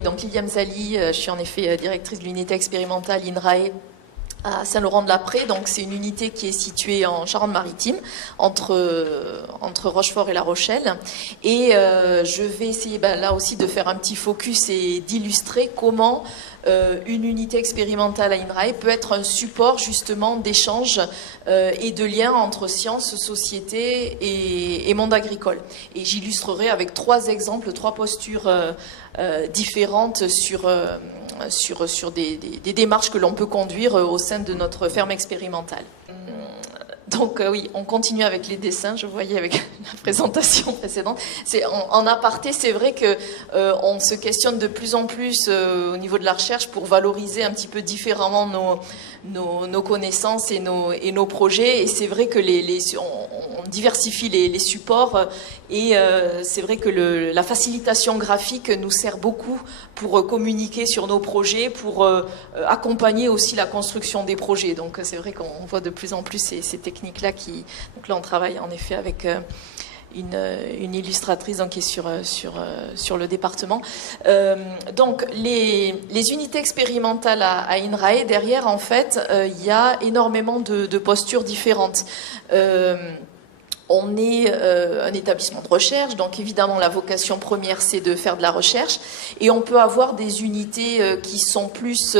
Donc Liliane Zali, je suis en effet directrice de l'unité expérimentale INRAE à Saint-Laurent-de-Laprée. Donc c'est une unité qui est située en Charente-Maritime, entre Rochefort et La Rochelle. Et je vais essayer là aussi de faire un petit focus et d'illustrer comment une unité expérimentale à INRAE peut être un support justement d'échange et de lien entre sciences, société et monde agricole. Et j'illustrerai avec 3 exemples, 3 postures différentes sur des démarches que l'on peut conduire au sein de notre ferme expérimentale. Donc oui, on continue avec les dessins, je voyais avec la présentation précédente. En aparté, c'est vrai qu'on se questionne de plus en plus au niveau de la recherche pour valoriser un petit peu différemment nos connaissances et nos projets. Et c'est vrai que on diversifie les supports et c'est vrai que la facilitation graphique nous sert beaucoup pour communiquer sur nos projets, pour accompagner aussi la construction des projets. Donc c'est vrai qu'on voit de plus en plus ces techniques-là donc là on travaille en effet avec une illustratrice donc, qui est sur le département. Donc les unités expérimentales à INRAE, derrière en fait il y a énormément de postures différentes. On est un établissement de recherche, donc évidemment la vocation première c'est de faire de la recherche, et on peut avoir des unités qui sont plus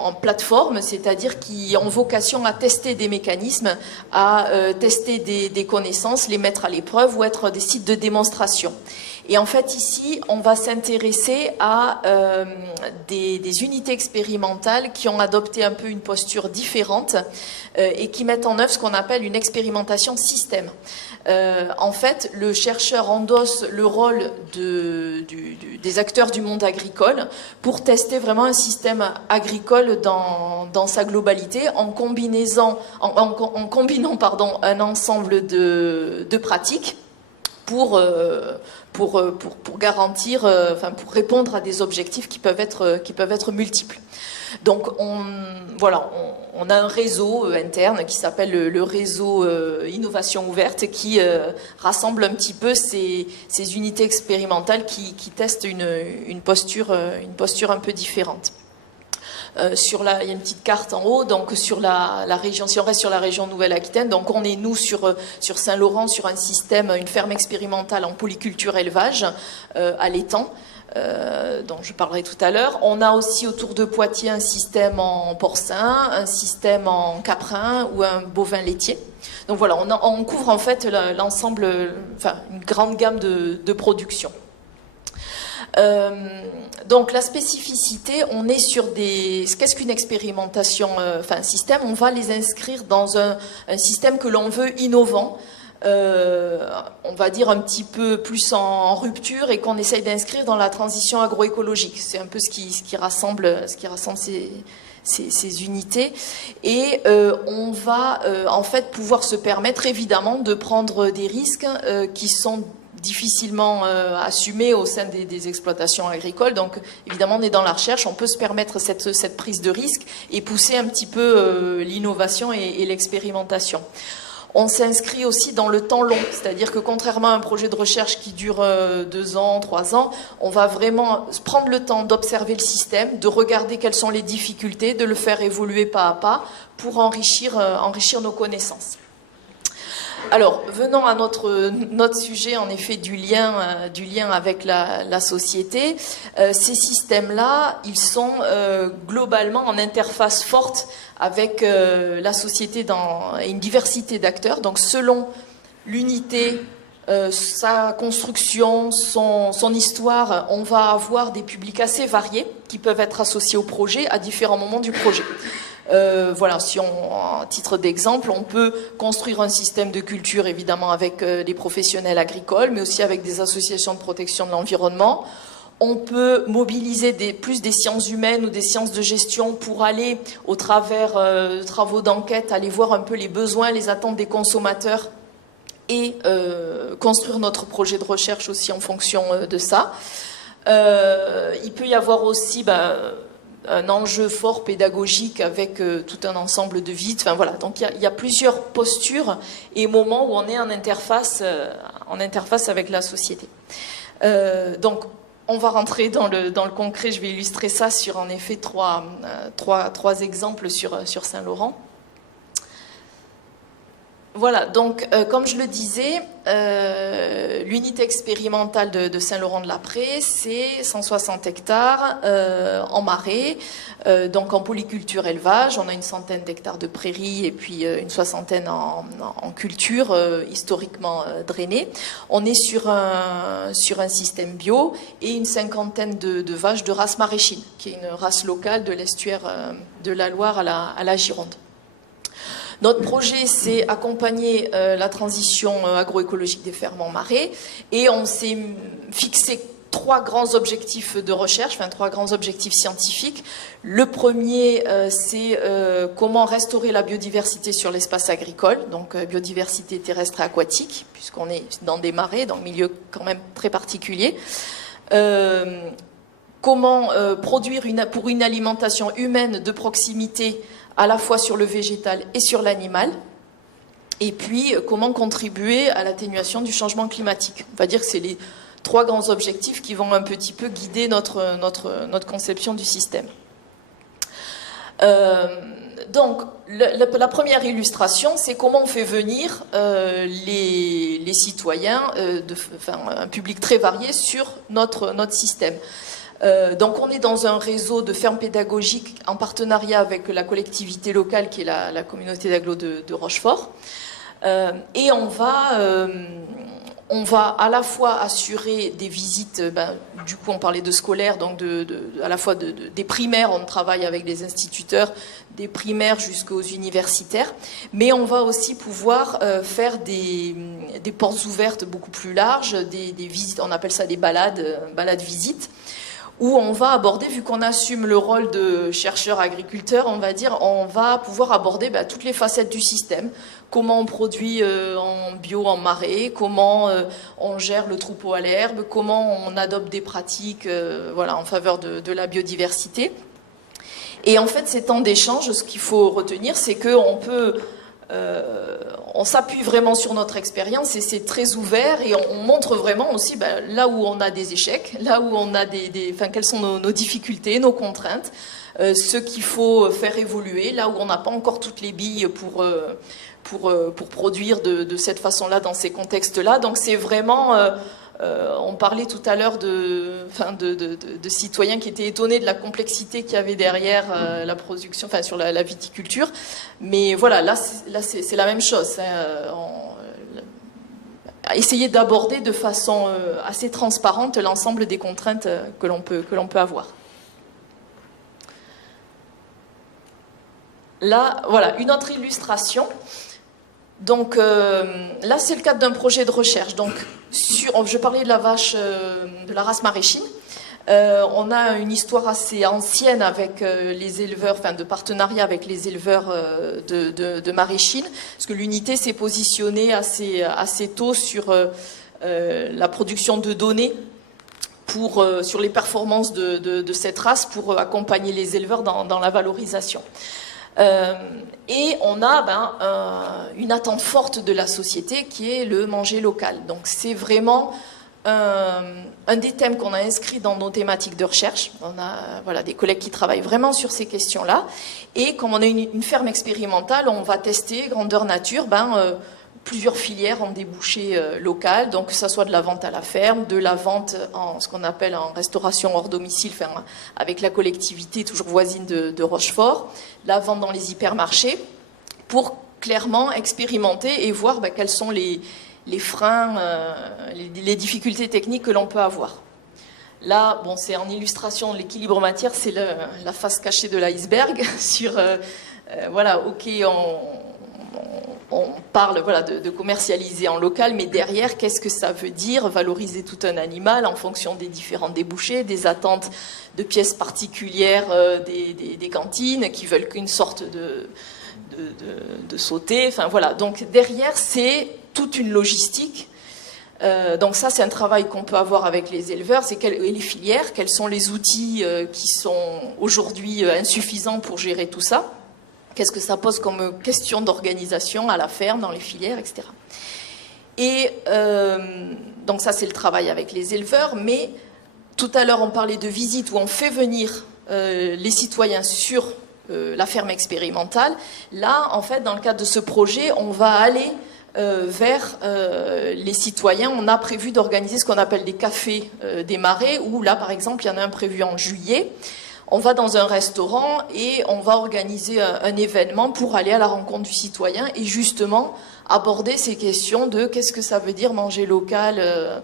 en plateforme, c'est-à-dire qui ont vocation à tester des mécanismes, à tester des connaissances, les mettre à l'épreuve ou être des sites de démonstration. Et en fait, ici, on va s'intéresser à des unités expérimentales qui ont adopté un peu une posture différente et qui mettent en œuvre ce qu'on appelle une expérimentation système. En fait, le chercheur endosse le rôle des acteurs du monde agricole pour tester vraiment un système agricole dans sa globalité en combinant un ensemble de pratiques pour garantir, pour répondre à des objectifs qui peuvent être multiples. Donc on a un réseau interne qui s'appelle le réseau Innovation Ouverte qui rassemble un petit peu ces unités expérimentales qui testent une posture un peu différente. Il y a une petite carte en haut, donc sur la région, si on reste sur la région Nouvelle-Aquitaine, donc on est nous sur Saint-Laurent sur un système, une ferme expérimentale en polyculture élevage à l'étang, dont je parlerai tout à l'heure. On a aussi autour de Poitiers un système en porcin, un système en caprin ou un bovin laitier. Donc voilà, on couvre en fait l'ensemble, une grande gamme de production. Donc la spécificité, on est sur qu'est-ce qu'une expérimentation, un système, on va les inscrire dans un système que l'on veut innovant, on va dire un petit peu plus en rupture et qu'on essaye d'inscrire dans la transition agroécologique. C'est un peu ce qui rassemble ces unités, et on va en fait pouvoir se permettre évidemment de prendre des risques qui sont difficilement assumé au sein des exploitations agricoles. Donc évidemment on est dans la recherche, on peut se permettre cette prise de risque et pousser un petit peu l'innovation et l'expérimentation. On s'inscrit aussi dans le temps long, c'est-à-dire que contrairement à un projet de recherche qui dure 2 ans, 3 ans, on va vraiment prendre le temps d'observer le système, de regarder quelles sont les difficultés, de le faire évoluer pas à pas pour enrichir nos connaissances. Alors, venons à notre sujet, en effet, du lien avec la société. Ces systèmes-là, ils sont globalement en interface forte avec la société et une diversité d'acteurs. Donc, selon l'unité, sa construction, son histoire, on va avoir des publics assez variés qui peuvent être associés au projet à différents moments du projet. Si à titre d'exemple, on peut construire un système de culture évidemment avec des professionnels agricoles, mais aussi avec des associations de protection de l'environnement. On peut mobiliser plus des sciences humaines ou des sciences de gestion pour aller, au travers de travaux d'enquête, aller voir un peu les besoins, les attentes des consommateurs et construire notre projet de recherche aussi en fonction de ça. Il peut y avoir aussi un enjeu fort pédagogique avec tout un ensemble de visites. Donc il y a plusieurs postures et moments où on est en interface avec la société. Donc on va rentrer dans le concret. Je vais illustrer ça sur en effet trois exemples sur Saint-Laurent. Voilà, donc comme je le disais, l'unité expérimentale de Saint-Laurent-de-la-Prée, c'est 160 hectares en marais, donc en polyculture élevage. On a une centaine d'hectares de prairies et puis une soixantaine en culture historiquement drainée. On est sur un système bio et une cinquantaine de vaches de race maraîchine, qui est une race locale de l'estuaire de la Loire à la Gironde. Notre projet, c'est accompagner la transition agroécologique des fermes en marais, et on s'est fixé 3 grands objectifs de recherche, enfin 3 grands objectifs scientifiques. Le premier, c'est comment restaurer la biodiversité sur l'espace agricole, donc biodiversité terrestre et aquatique, puisqu'on est dans des marais, dans un milieu quand même très particulier. Comment produire pour une alimentation humaine de proximité, à la fois sur le végétal et sur l'animal, et puis comment contribuer à l'atténuation du changement climatique. On va dire que c'est les 3 grands objectifs qui vont un petit peu guider notre conception du système. Donc, la première illustration, c'est comment on fait venir les citoyens, un public très varié, sur notre système. Donc on est dans un réseau de fermes pédagogiques en partenariat avec la collectivité locale qui est la communauté d'agglo de Rochefort, et on va à la fois assurer des visites, du coup on parlait de scolaires, donc à la fois des primaires, on travaille avec des instituteurs, des primaires jusqu'aux universitaires, mais on va aussi pouvoir faire des portes ouvertes beaucoup plus larges, des visites, on appelle ça des balades visites, où on va aborder, vu qu'on assume le rôle de chercheur-agriculteur, on va pouvoir aborder toutes les facettes du système. Comment on produit en bio, en marais, comment on gère le troupeau à l'herbe, comment on adopte des pratiques en faveur de la biodiversité. Et en fait, ces temps d'échange, ce qu'il faut retenir, c'est qu'on peut... on s'appuie vraiment sur notre expérience et c'est très ouvert, et on montre vraiment aussi là où on a des échecs, là où on a quelles sont nos difficultés, nos contraintes, ce qu'il faut faire évoluer, là où on n'a pas encore toutes les billes pour produire de cette façon-là, dans ces contextes-là. Donc c'est vraiment... on parlait tout à l'heure de citoyens qui étaient étonnés de la complexité qu'il y avait derrière la production, sur la viticulture. Mais voilà, là c'est la même chose. Essayer d'aborder de façon assez transparente l'ensemble des contraintes que l'on peut avoir. Là, voilà, une autre illustration. Donc là, c'est le cadre d'un projet de recherche. Donc, je parlais de la vache de la race maraîchine. On a une histoire assez ancienne avec les éleveurs, de partenariat avec les éleveurs de maraîchine, parce que l'unité s'est positionnée assez tôt sur la production de données sur les performances de cette race pour accompagner les éleveurs dans la valorisation. Et on a une attente forte de la société qui est le manger local. Donc c'est vraiment un des thèmes qu'on a inscrit dans nos thématiques de recherche. On a des collègues qui travaillent vraiment sur ces questions-là. Et comme on a une ferme expérimentale, on va tester grandeur nature plusieurs filières en débouché local, donc que ce soit de la vente à la ferme, de la vente en ce qu'on appelle en restauration hors domicile, avec la collectivité toujours voisine de Rochefort, la vente dans les hypermarchés, pour clairement expérimenter et voir quels sont les freins, les difficultés techniques que l'on peut avoir. Là, c'est en illustration de l'équilibre matière, c'est la face cachée de l'iceberg sur, on parle de commercialiser en local, mais derrière, qu'est-ce que ça veut dire valoriser tout un animal en fonction des différents débouchés, des attentes de pièces particulières des cantines qui veulent qu'une sorte de sauter. Donc derrière, c'est toute une logistique. Donc ça, c'est un travail qu'on peut avoir avec les éleveurs, et les filières, quels sont les outils qui sont aujourd'hui insuffisants pour gérer tout ça. Qu'est-ce que ça pose comme question d'organisation à la ferme, dans les filières, etc. Et donc ça, c'est le travail avec les éleveurs, mais Tout à l'heure, on parlait de visites où on fait venir les citoyens sur la ferme expérimentale. Là, en fait, dans le cadre de ce projet, on va aller vers les citoyens. On a prévu d'organiser ce qu'on appelle des cafés des marais, où là, par exemple, il y en a un prévu en juillet. On va dans un restaurant et on va organiser un événement pour aller à la rencontre du citoyen et justement aborder ces questions de qu'est-ce que ça veut dire manger local,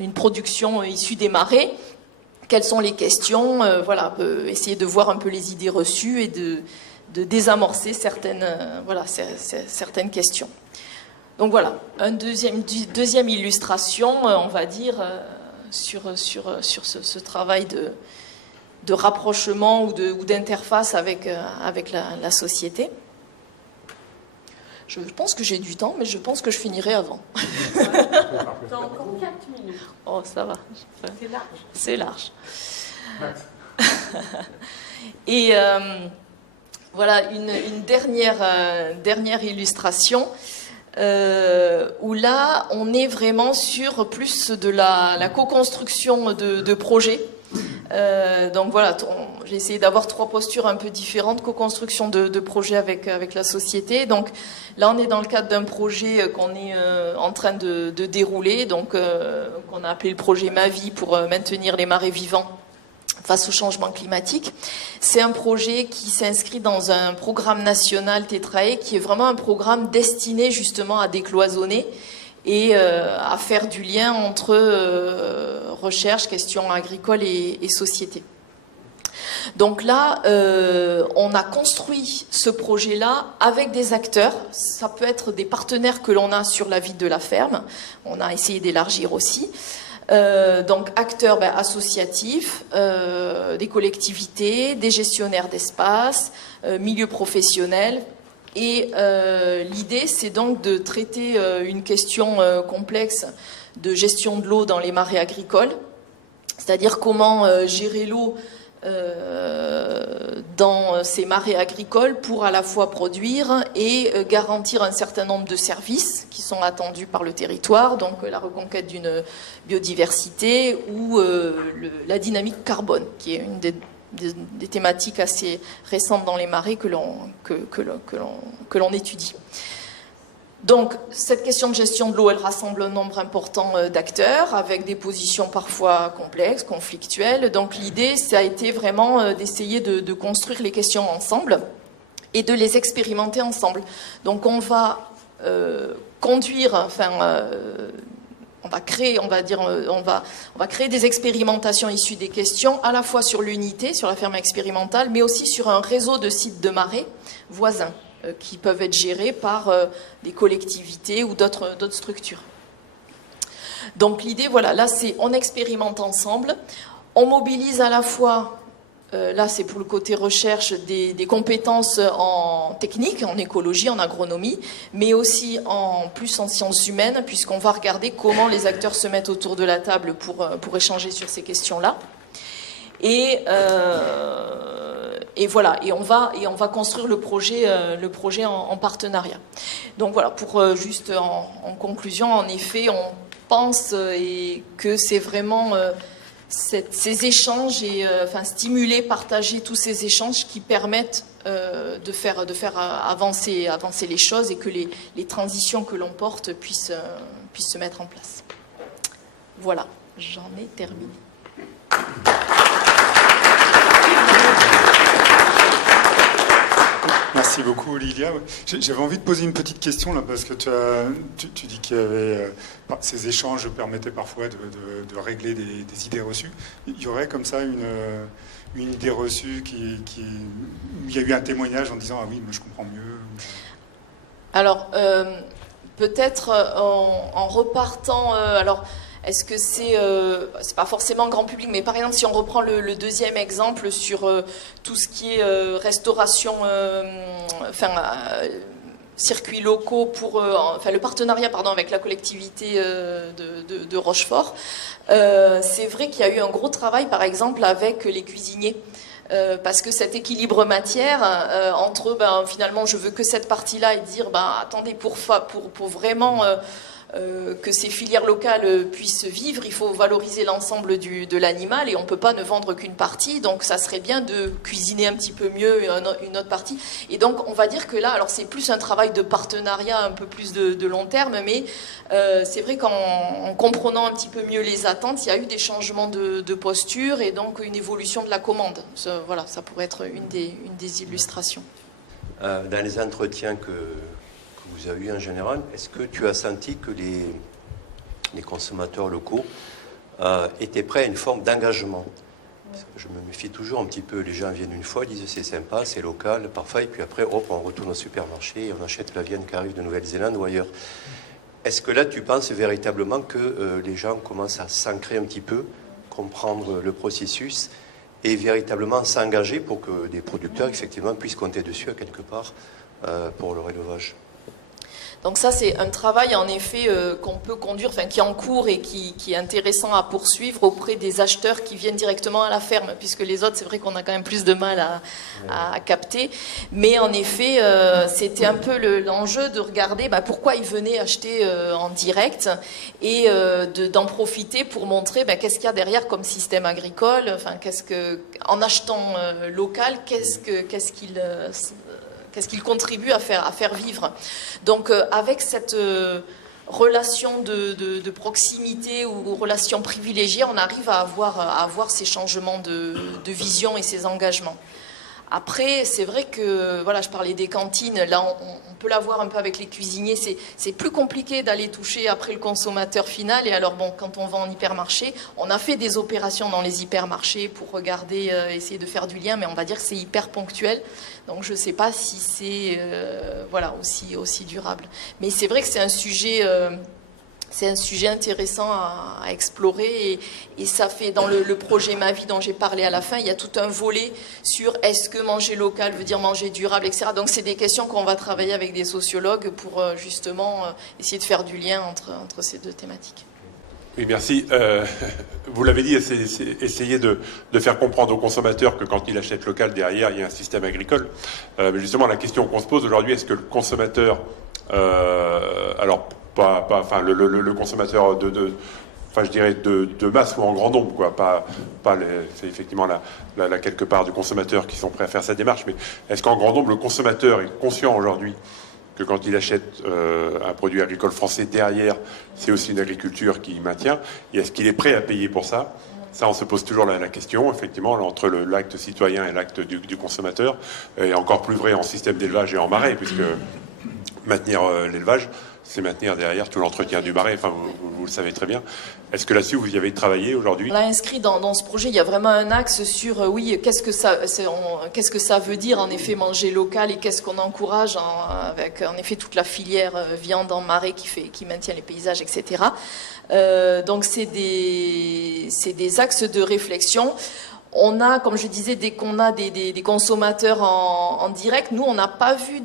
une production issue des marais, quelles sont les questions, voilà, essayer de voir un peu les idées reçues et de désamorcer certaines, certaines questions. Donc voilà, une deuxième illustration, on va dire, sur ce travail de rapprochement ou d'interface avec la société. Je pense que j'ai du temps, mais je pense que je finirai avant. T'as encore 4 minutes. Oh, ça va. C'est large. C'est large. Et voilà une dernière illustration où là, on est vraiment sur plus de la co-construction de projets. Donc voilà, j'ai essayé d'avoir 3 postures un peu différentes, co-construction de projets avec la société. Donc là, on est dans le cadre d'un projet qu'on est en train de dérouler, donc qu'on a appelé le projet Ma Vie pour maintenir les marais vivants face au changement climatique. C'est un projet qui s'inscrit dans un programme national Tétraé, qui est vraiment un programme destiné justement à décloisonner et à faire du lien entre recherche, questions agricoles et société. Donc là, on a construit ce projet-là avec des acteurs. Ça peut être des partenaires que l'on a sur la vie de la ferme. On a essayé d'élargir aussi. Donc acteurs associatifs, des collectivités, des gestionnaires d'espace, milieux professionnels. Et l'idée, c'est donc de traiter une question complexe de gestion de l'eau dans les marais agricoles, c'est-à-dire comment gérer l'eau dans ces marais agricoles pour à la fois produire et garantir un certain nombre de services qui sont attendus par le territoire, donc la reconquête d'une biodiversité ou la dynamique carbone, qui est une des thématiques assez récentes dans les marais que l'on étudie. Donc, cette question de gestion de l'eau, elle rassemble un nombre important d'acteurs, avec des positions parfois complexes, conflictuelles. Donc, l'idée, ça a été vraiment d'essayer de construire les questions ensemble et de les expérimenter ensemble. Donc, on va conduire, on va créer, on va créer des expérimentations issues des questions, à la fois sur l'unité, sur la ferme expérimentale, mais aussi sur un réseau de sites de marais voisins, qui peuvent être gérés par des collectivités ou d'autres structures. Donc l'idée, voilà, là c'est on expérimente ensemble, on mobilise à la fois, là c'est pour le côté recherche, des compétences en technique, en écologie, en agronomie, mais aussi en sciences humaines, puisqu'on va regarder comment les acteurs se mettent autour de la table pour échanger sur ces questions-là. Et voilà, et on va construire le projet en partenariat. Donc voilà, pour juste en conclusion, en effet, on pense que c'est vraiment ces échanges et stimuler, partager tous ces échanges qui permettent de faire avancer les choses et que les transitions que l'on porte puissent se mettre en place. Voilà, j'en ai terminé. Merci beaucoup, Lilia. J'avais envie de poser une petite question là, parce que tu dis qu'il y avait ces échanges permettaient parfois de régler des idées reçues. Il y aurait comme ça une idée reçue où il y a eu un témoignage en disant ah oui, moi je comprends mieux. Alors peut-être en repartant. Alors est-ce que c'est pas forcément grand public, mais par exemple si on reprend le deuxième exemple sur tout ce qui est restauration, circuits locaux pour le partenariat avec la collectivité de Rochefort, c'est vrai qu'il y a eu un gros travail par exemple avec les cuisiniers. Parce que cet équilibre matière entre finalement je veux que cette partie-là et dire attendez pour vraiment que ces filières locales puissent vivre, il faut valoriser l'ensemble de l'animal et on ne peut pas ne vendre qu'une partie. Donc ça serait bien de cuisiner un petit peu mieux une autre partie. Et donc on va dire que là, alors c'est plus un travail de partenariat, un peu plus de long terme, mais c'est vrai qu'en comprenant un petit peu mieux les attentes, il y a eu des changements de posture et donc une évolution de la commande. Voilà, ça pourrait être une des illustrations. Dans les entretiens que vous avez eu en général, est-ce que tu as senti que les consommateurs locaux étaient prêts à une forme d'engagement? Je me méfie toujours un petit peu, les gens viennent une fois, disent c'est sympa, c'est local, parfait, et puis après, hop, on retourne au supermarché et on achète la viande qui arrive de Nouvelle-Zélande ou ailleurs. Est-ce que là, tu penses véritablement que les gens commencent à s'ancrer un petit peu, comprendre le processus et véritablement s'engager pour que des producteurs, effectivement, puissent compter dessus à quelque part pour leur élevage? Donc ça, c'est un travail en effet qu'on peut conduire, enfin qui est en cours et qui est intéressant à poursuivre auprès des acheteurs qui viennent directement à la ferme, puisque les autres, c'est vrai qu'on a quand même plus de mal à capter. Mais en effet, c'était un peu l'enjeu de regarder pourquoi ils venaient acheter en direct et d'en profiter pour montrer qu'est-ce qu'il y a derrière comme système agricole, enfin en achetant local, qu'est-ce qu'il contribue à faire vivre. Donc avec cette relation de proximité ou relation privilégiée, on arrive à avoir ces changements de vision et ces engagements. Après, c'est vrai que, voilà, je parlais des cantines, là on peut l'avoir un peu avec les cuisiniers, c'est plus compliqué d'aller toucher après le consommateur final. Et alors bon, quand on va en hypermarché, on a fait des opérations dans les hypermarchés pour regarder, essayer de faire du lien, mais on va dire que c'est hyper ponctuel. Donc je ne sais pas si c'est aussi durable. Mais c'est vrai que c'est un sujet intéressant à explorer et ça fait dans le projet Ma Vie dont j'ai parlé à la fin, il y a tout un volet sur est-ce que manger local veut dire manger durable, etc. Donc c'est des questions qu'on va travailler avec des sociologues pour justement essayer de faire du lien entre ces deux thématiques. Oui, merci. Vous l'avez dit, essayer de faire comprendre aux consommateurs que quand il achète local, derrière, il y a un système agricole. Mais justement, la question qu'on se pose aujourd'hui, est-ce que le consommateur... le consommateur je dirais de masse ou en grand nombre, quoi. C'est effectivement la quelque part du consommateur qui sont prêts à faire cette démarche, mais est-ce qu'en grand nombre, le consommateur est conscient aujourd'hui que quand il achète un produit agricole français, derrière, c'est aussi une agriculture qui maintient, et est-ce qu'il est prêt à payer pour ça? Ça, on se pose toujours la question, effectivement, entre l'acte citoyen et l'acte du consommateur, et encore plus vrai en système d'élevage et en marais, puisque maintenir l'élevage, c'est maintenir derrière tout l'entretien du marais, enfin vous le savez très bien. Est-ce que là-dessus vous y avez travaillé aujourd'hui? On l'a inscrit dans ce projet, il y a vraiment un axe sur qu'est-ce que ça veut dire en effet manger local et qu'est-ce qu'on encourage avec en effet toute la filière viande en marais qui maintient les paysages, etc. Donc c'est des axes de réflexion. On a, comme je disais, dès qu'on a des consommateurs en direct, nous, on n'a pas vu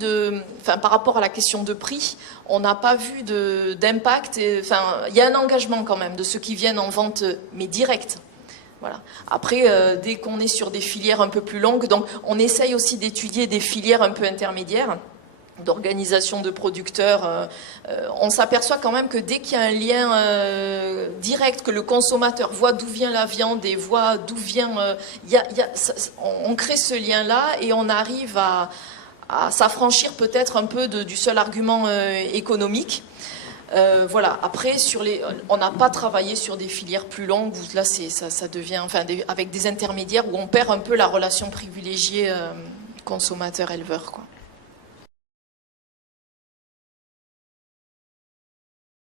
par rapport à la question de prix, on n'a pas vu d'impact. Il y a un engagement quand même de ceux qui viennent en vente, mais direct. Voilà. Après, dès qu'on est sur des filières un peu plus longues, donc on essaye aussi d'étudier des filières un peu intermédiaires, d'organisation de producteurs, on s'aperçoit quand même que dès qu'il y a un lien direct, que le consommateur voit d'où vient la viande et voit d'où vient... on crée ce lien-là et on arrive à s'affranchir peut-être un peu du seul argument économique. Voilà. Après, on n'a pas travaillé sur des filières plus longues où là, ça devient... avec des intermédiaires où on perd un peu la relation privilégiée consommateur-éleveur, quoi.